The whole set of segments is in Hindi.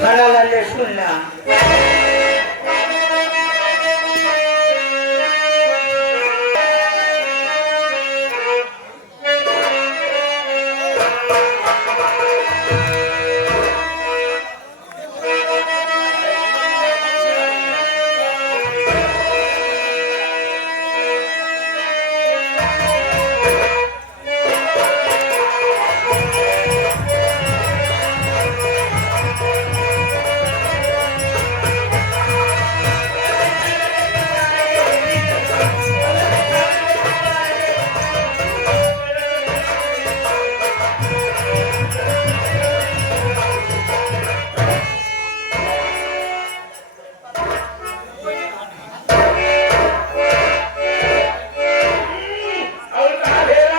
खाना वाले सुनना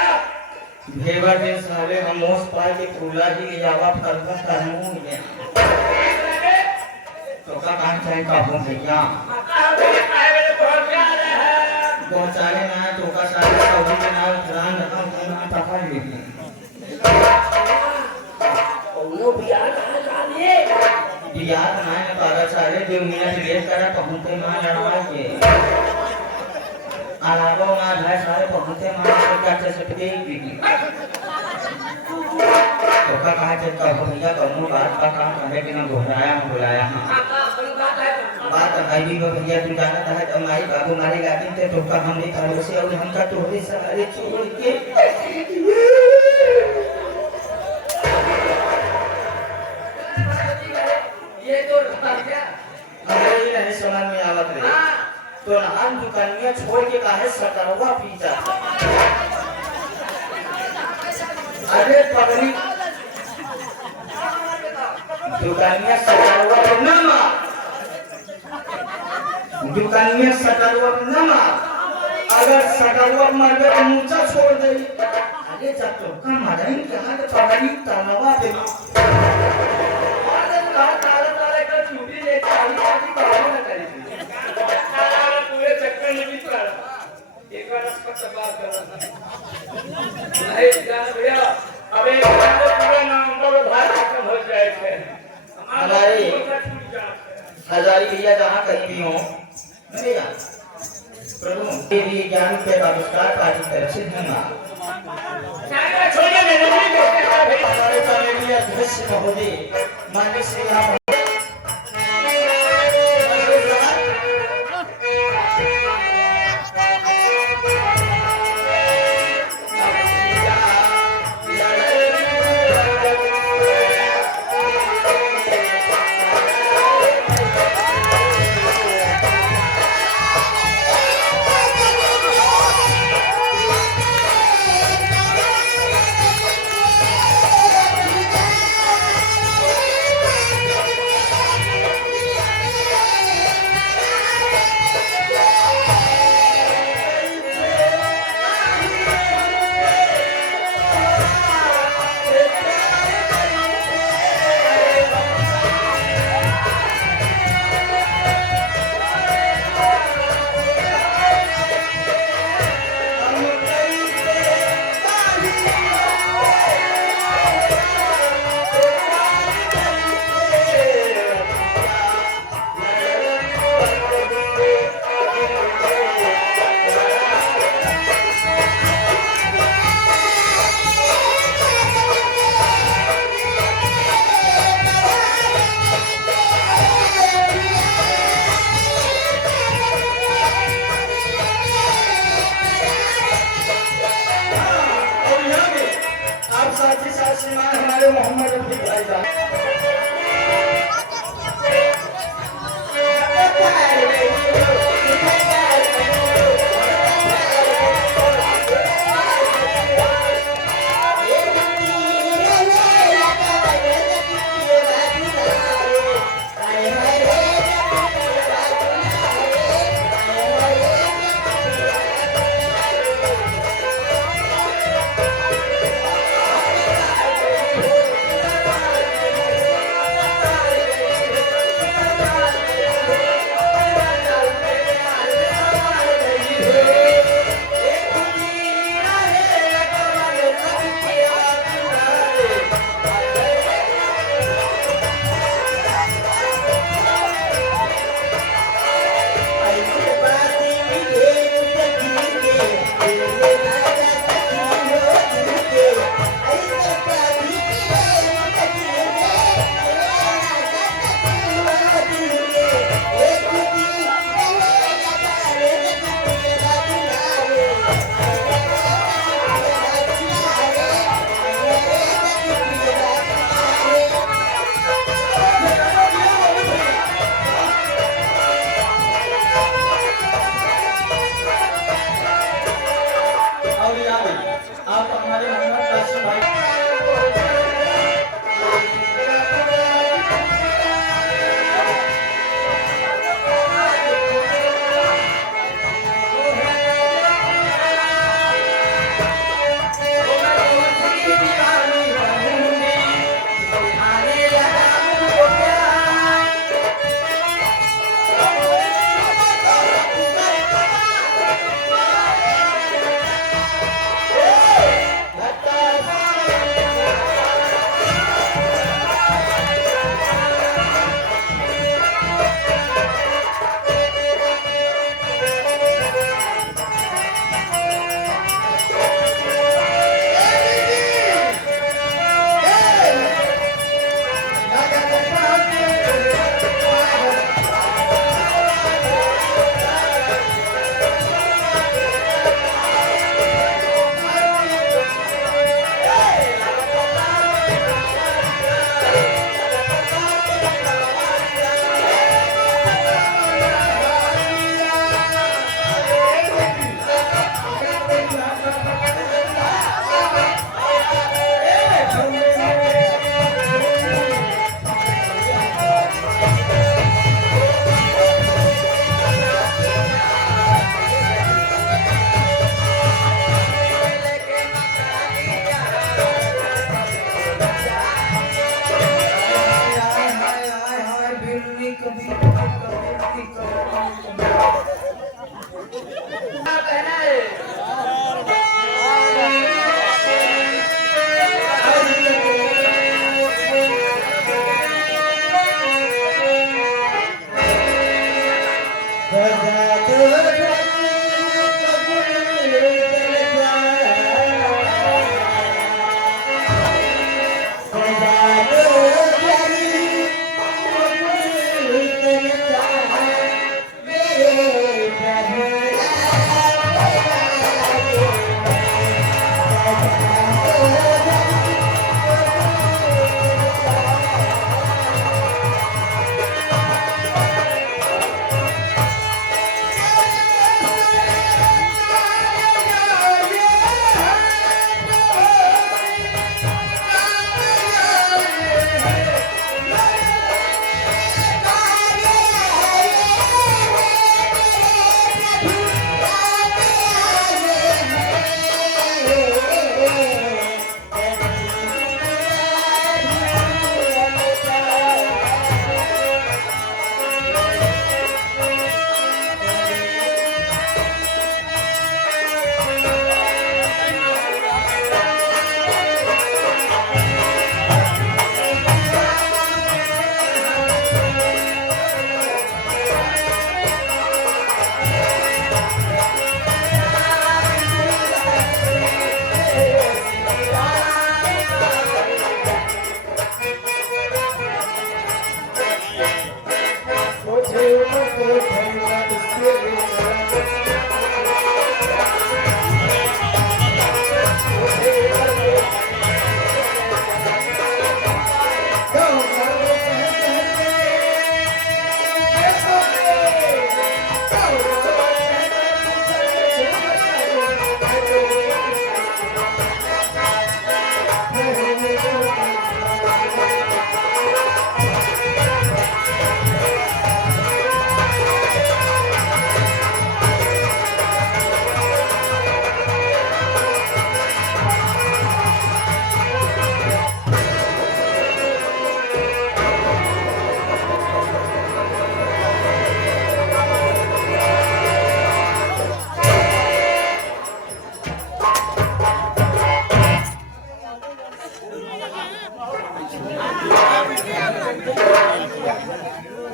भेवर दिन साले हम उस पाए के फूला जी ले जावा फलवा करमू में तो का काम चाहे काबू भैया पहुंचाने ना तो का साले सऊदी के नाम कुरान रकम ना पकड़ लेंगे वो बियाह ना तारा साले देव मियां से लेट करा पहुंचे मां लड़वाए आलागो ना भाई सारे पहुंचे मां से क्या सकते हैं तो का कहा चलता हो भैया कौनो बात का काम करने के ना घुराया हम बुलाया बात भाई भी भैया तू जानता है हमारी बाबू मारे गाती थे तो का हम नहीं करो से और हम का तोड़े सारे छोड़ के ये तो क्या हमारे नहीं समझ में आवत रहे तो नहान दुकानिया छोड़ के काहे सटरवा पीता अरे पगड़ी दुकानिया सटरवा पे न मार दुकानिया सटरवा पे न मार अगर सटरवा मार तो मूंचा छोड़ दे अरे जब तो का मारें क्या है पगड़ी तलवा पे अरे तारा का चूड़ी ले चाली चाली बाबू ना करी पूरे चक्कर में भी पड़ा एक बार आपका बात करना नहीं जान भैया अबे पूरा नाम पर भाई खत्म हो जाए थे हमारे हजारी भैया जहाँ कहीं भी हो मेरे यार प्रभु देवी ज्ञान पे आविष्कार पार्टी तरफ से धन्यवाद छोड़ने में नहीं देते हमारे कॉलेज अध्यक्ष महोदय माननीय श्री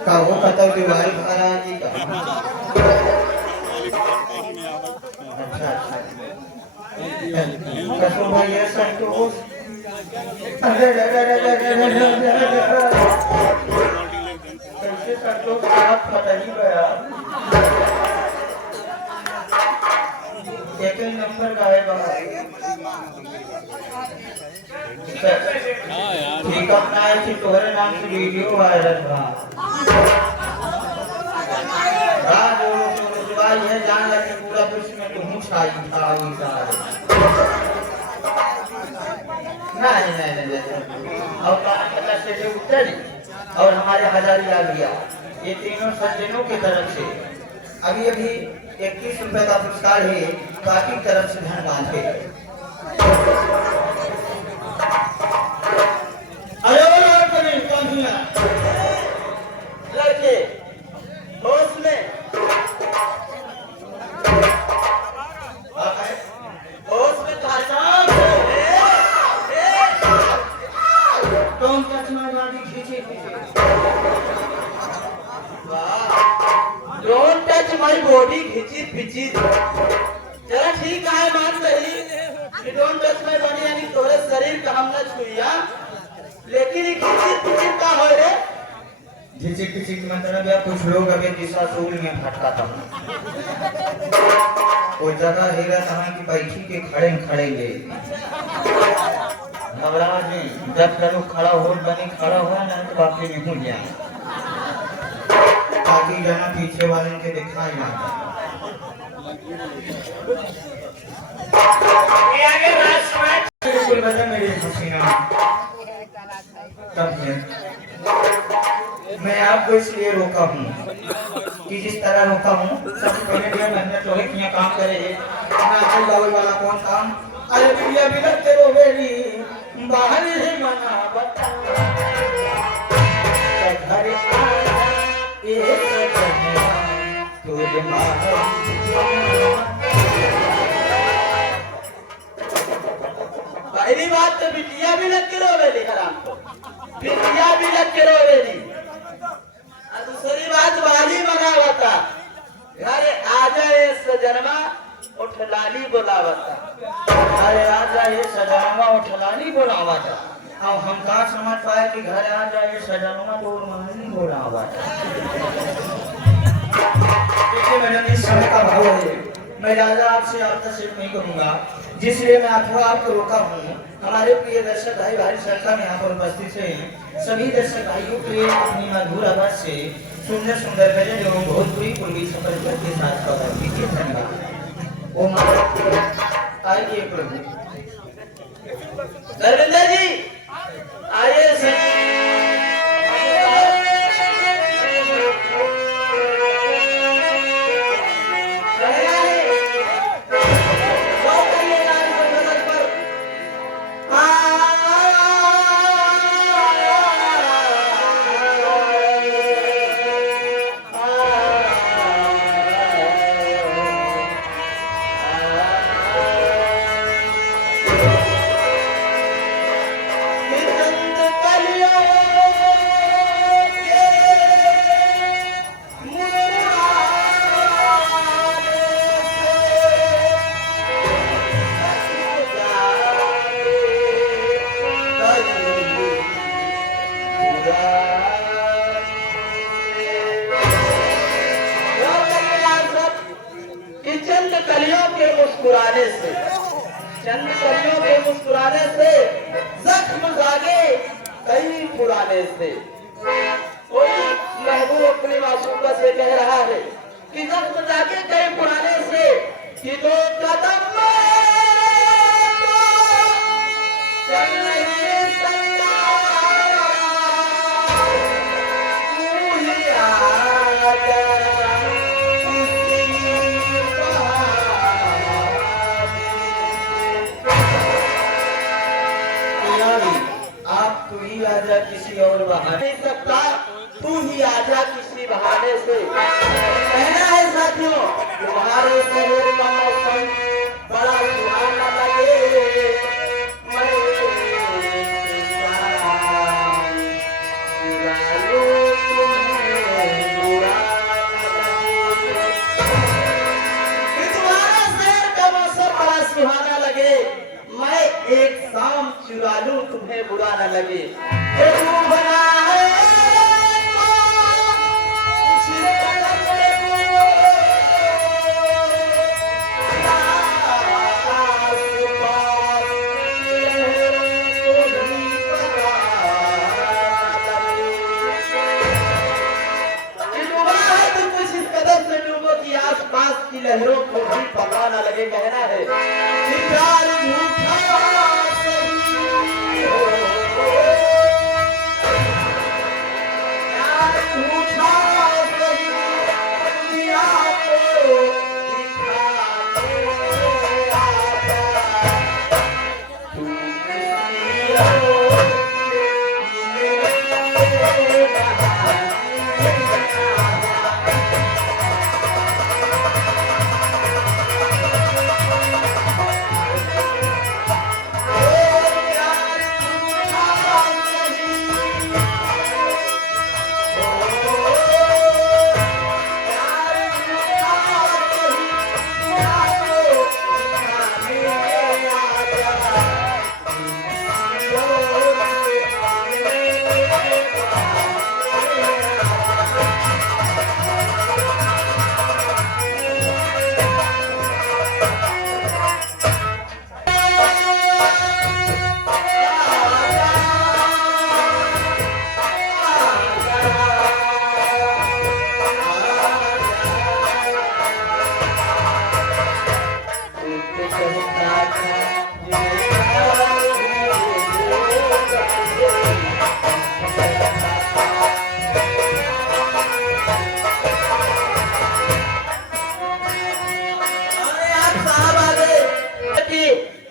का वो कतौ दिवाली महाराज जी का अच्छा कसो भाई ये संतोष कैसे संतोष आप पता नहीं गया एक ही नंबर का है बाबा ठीक अपना है कि तुम्हारे नाम से वीडियो वायरल हुआ ये जान लगे पूरा विश्व में तुम छाई था नहीं और पता से जो उतरी और हमारे हजारी आ गया ये तीनों सज्जनों की तरफ से अभी 21 रुपए का पुरस्कार है बाकी तरफ से धन्यवाद है लड़के होश में Don't touch my body, खिचित पिचित जरा ठीक है मान करी कि don't touch my body यानी तोरे शरीर का हम न छुइया लेकिन ये खिचित पिचित का हो रे खिचित पिचित मतलब या कुछ लोग अभी दिशा सूल में भटका था वो जगह हेरा था कि बैठी के खड़े खड़े ले घबराहट नहीं जब लोग खड़ा हो बने खड़ा हुआ ना तो बाकी नहीं हो जाए ताकि जाना पीछे वाले के दिखाई ना ये आगे राष्ट्र बिल्कुल बता मेरी हसीना तब है मैं आपको इसलिए रोका हूँ कि जिस तरह रोका हूँ सबसे पहले डेढ़ महीने तो एक यहाँ काम करे ना चल बाबू वाला कौन काम अरे बिटिया भी लगते रो बेरी बाहर ही मना बता घर पहली बात तो बिटिया भी लग के रोवेली हराम को बिटिया भी लग के रोवेली और दूसरी बात वाली मनावता अरे आजा ये सजनवा उठलाली बोलावता अरे आजा ये सजनवा उठलाली बोलावता अब हम का समझ पाए कि घर आ जाए सजनवा तो नहीं बोलावता देखिए मैडम इस समय का भाव है मैं राजा आपसे आपका सिर्फ नहीं करूंगा जिसलिए मैं आपको रोका हूँ हमारे प्रिय दर्शक भाई भारी संख्या में यहाँ पर उपस्थित है सभी दर्शक भाइयों के अपनी मधुर आवाज से सुंदर सुंदर भजन एवं भोजपुरी पूर्वी सफर के साथ स्वागत कीजिए धन्यवाद ओ माता आइए प्रभु धर्मेंद्र जी आइए चंद कलियों के मुस्कुराने से जख्म जागे कई पुराने से कोई महबूब अपनी मासूका से कह रहा है कि जब जाके कई पुराने से कि दो कदम चल रहे संगा, तू ही आजा आप तू ही आजा किसी और बहाने नहीं सकता, तू ही आजा किसी बहाने से। कहना है साथियों, तुम्हारे शहर का मौसम बड़ा सुहाना लगे, मैं तुम्हारा शहर का मौसम बड़ा सुहाना लगे, मैं एक शाम चुरा लूं तुम्हें बुरा न लगे। तो तू बना है आसपास की लहरों को भी पता न लगे। कहना है कि प्यार झूठा सही हो, प्यार झूठा सही दुनिया को दिखाने आजा, तू किसी और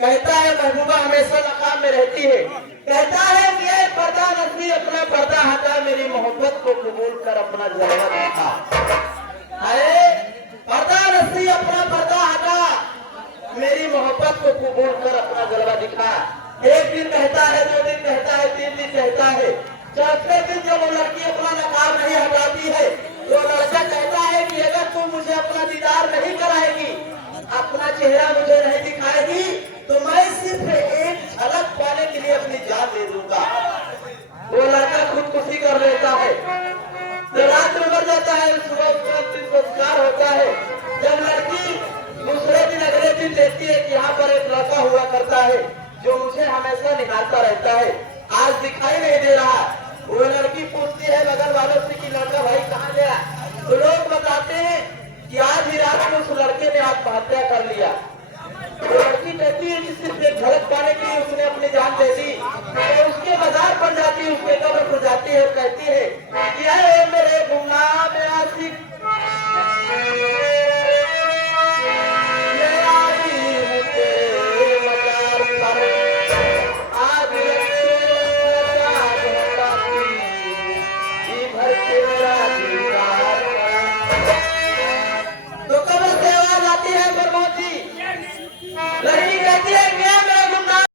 कहता है महबूबा हमेशा नकाब में रहती है। कहता है कि ये पर्दा नस्ली अपना पर्दा हटा, मेरी मोहब्बत को कबूल कर अपना जलवा दिखा। अरे पर्दा नस्ली अपना पर्दा हटा, मेरी मोहब्बत को कबूल कर अपना जलवा दिखा। एक दिन कहता है, 2 दिन कहता है, 3 दिन कहता है, चौथे दिन जब वो लड़की अपना नकाब नहीं हटाती है तो लड़का कहता है कि अगर तुम मुझे अपना दीदार नहीं कराएगी, अपना चेहरा मुझे नहीं दिखाएगी, तो मैं सिर्फ एक झलक पाने के लिए अपनी जान दे दूंगा। वो लड़का खुदकुशी कर लेता है, तो रात में मर जाता है, सुबह उसका संस्कार होता है। जब लड़की दूसरे दिन अगले दिन देखती है कि यहाँ पर एक लड़का हुआ करता है जो मुझे हमेशा निहारता रहता है, आज दिखाई नहीं दे रहा। वो लड़की पूछती है बगल वालों से कि लड़का भाई कहाँ गया, तो लोग बताते हैं कि आज ही रात में उस लड़के ने आत्महत्या कर लिया। तो लड़की कहती है कि सिर्फ एक झलक पाने के लिए उसने अपनी जान दे दी। तो उसके बाजार पर जाती है, उसके कब्र पर जाती है और कहती है कि अरे मेरे